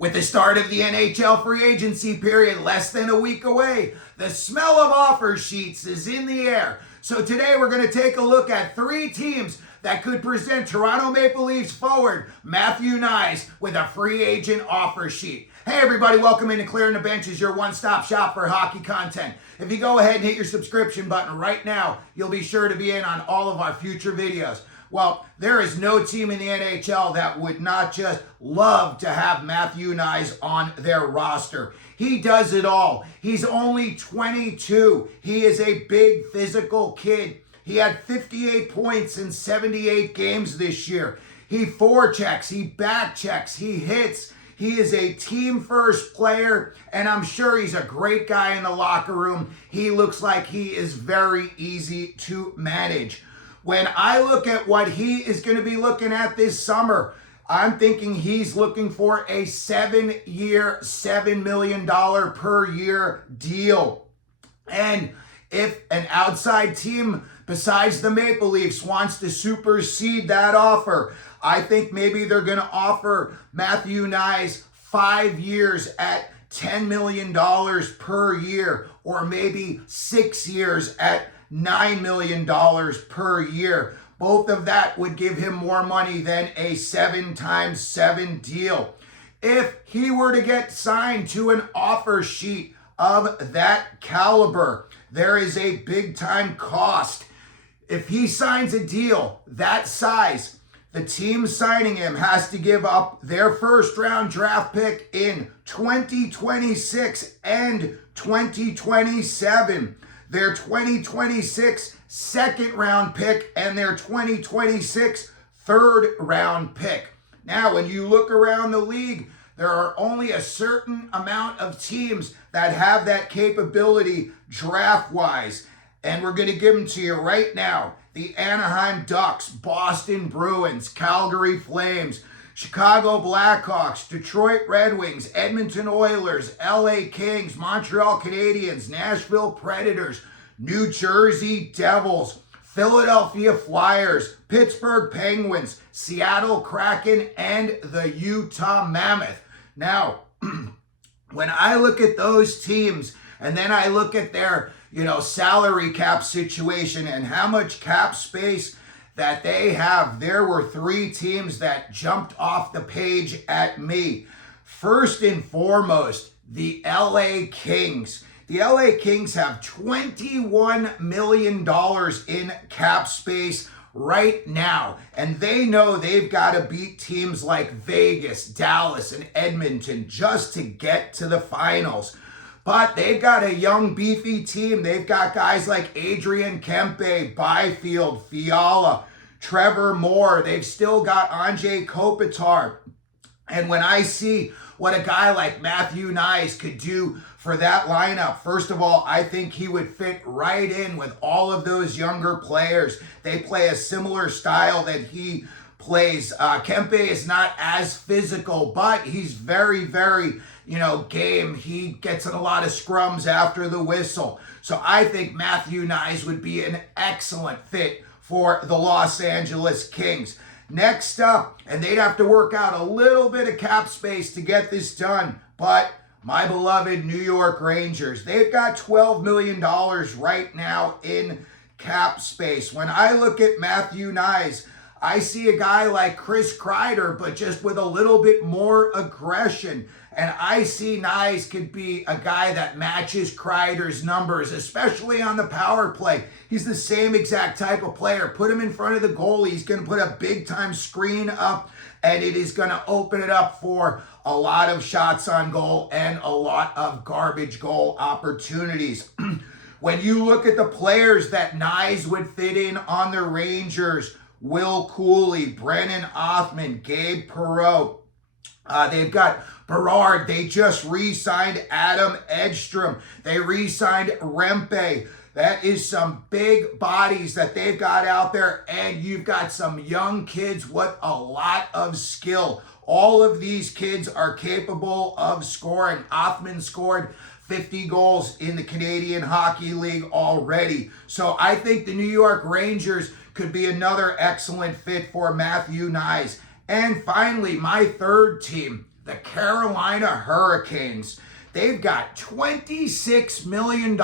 With the start of the NHL free agency period less than a week away, the smell of offer sheets is in the air. So today we're going to take a look at 3 teams that could present Toronto Maple Leafs forward Matthew KNies with a free agent offer sheet. Hey everybody, welcome into Clearing the Benches, your one-stop shop for hockey content. If you go ahead and hit your subscription button right now, you'll be sure to be in on all of our future videos. Well, there is no team in the NHL that would not just love to have Matthew KNies on their roster. He does it all. He's only 22. He is a big physical kid. He had 58 points in 78 games this year. He forechecks, he backchecks, he hits. He is a team-first player, and I'm sure he's a great guy in the locker room. He looks like he is very easy to manage. When I look at what he is going to be looking at this summer, I'm thinking he's looking for a 7-year, $7 million per year deal. And if an outside team besides the Maple Leafs wants to supersede that offer, I think maybe they're going to offer Matthew KNies 5 years at $10 million per year, or maybe 6 years at $9 million per year. Both of that would give him more money than a 7x7 deal. If he were to get signed to an offer sheet of that caliber, there is a big time cost. If he signs a deal that size, the team signing him has to give up their first round draft pick in 2026 and 2027. Their 2026 second round pick and their 2026 third round pick. Now, when you look around the league, there are only a certain amount of teams that have that capability draft-wise. And we're going to give them to you right now. The Anaheim Ducks, Boston Bruins, Calgary Flames, Chicago Blackhawks, Detroit Red Wings, Edmonton Oilers, LA Kings, Montreal Canadiens, Nashville Predators, New Jersey Devils, Philadelphia Flyers, Pittsburgh Penguins, Seattle Kraken, and the Utah Mammoth. Now, when I look at those teams and then I look at their, salary cap situation and how much cap space that they have, there were 3 teams that jumped off the page at me. First and foremost, the LA Kings. The LA Kings have $21 million in cap space right now, and they know they've got to beat teams like Vegas, Dallas, and Edmonton just to get to the finals. But they've got a young, beefy team. They've got guys like Adrian Kempe, Byfield, Fiala, Trevor Moore. They've still got Anze Kopitar. And when I see what a guy like Matthew KNies could do for that lineup, first of all, I think he would fit right in with all of those younger players. They play a similar style that he plays. Kempe is not as physical, but he's very, very, game. He gets in a lot of scrums after the whistle. So I think Matthew KNies would be an excellent fit for the Los Angeles Kings. Next up, and they'd have to work out a little bit of cap space to get this done, but my beloved New York Rangers, they've got $12 million right now in cap space. When I look at Matthew KNies, I see a guy like Chris Kreider, but just with a little bit more aggression. And I see KNies could be a guy that matches Kreider's numbers, especially on the power play. He's the same exact type of player. Put him in front of the goalie. He's going to put a big-time screen up, and it is going to open it up for a lot of shots on goal and a lot of garbage goal opportunities. When you look at the players that KNies would fit in on the Rangers, Will Cooley, Brennan Othman, Gabe Perreault. They've got Berard. They just re-signed Adam Edstrom. They re-signed Rempe. That is some big bodies that they've got out there, and you've got some young kids with a lot of skill. All of these kids are capable of scoring. Othman scored 50 goals in the Canadian Hockey League already. So I think the New York Rangers could be another excellent fit for Matthew KNies. And finally, my third team, the Carolina Hurricanes. They've got $26 million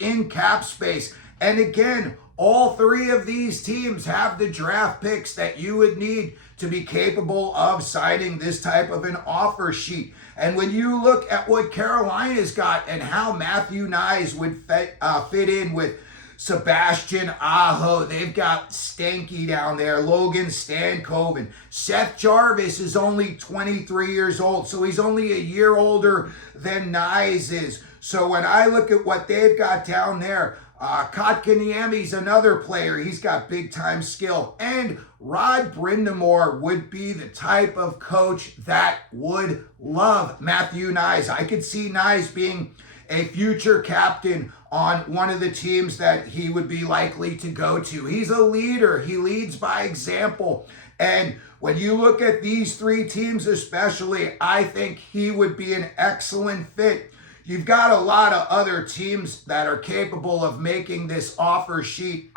in cap space. And again, all three of these teams have the draft picks that you would need to be capable of signing this type of an offer sheet. And when you look at what Carolina's got and how Matthew KNies would fit in with Sebastian Aho, they've got Stanky down there, Logan Stankoven. Seth Jarvis is only 23 years old, so he's only a year older than KNies is. So when I look at what they've got down there, Kotkaniemi's another player. He's got big-time skill. And Rod Brindamore would be the type of coach that would love Matthew KNies. I could see KNies being a future captain on one of the teams that he would be likely to go to. He's a leader. He leads by example. And when you look at these three teams especially, I think he would be an excellent fit. You've got a lot of other teams that are capable of making this offer sheet.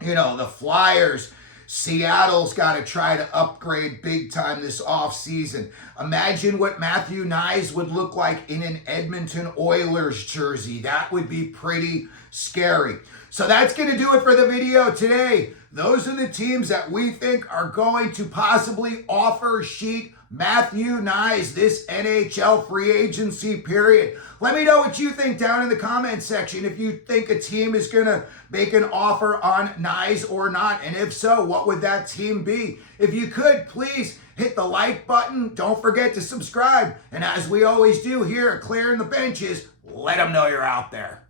You know, the Flyers. Seattle's got to try to upgrade big time this offseason. Imagine what Matthew KNies would look like in an Edmonton Oilers jersey. That would be pretty scary. So that's going to do it for the video today. Those are the teams that we think are going to possibly offer sheet Matthew KNies this NHL free agency period. Let me know what you think down in the comment section. If you think a team is going to make an offer on KNies or not, and if so, what would that team be? If you could, please hit the like button. Don't forget to subscribe. And as we always do here at Clearing the Benches, let them know you're out there.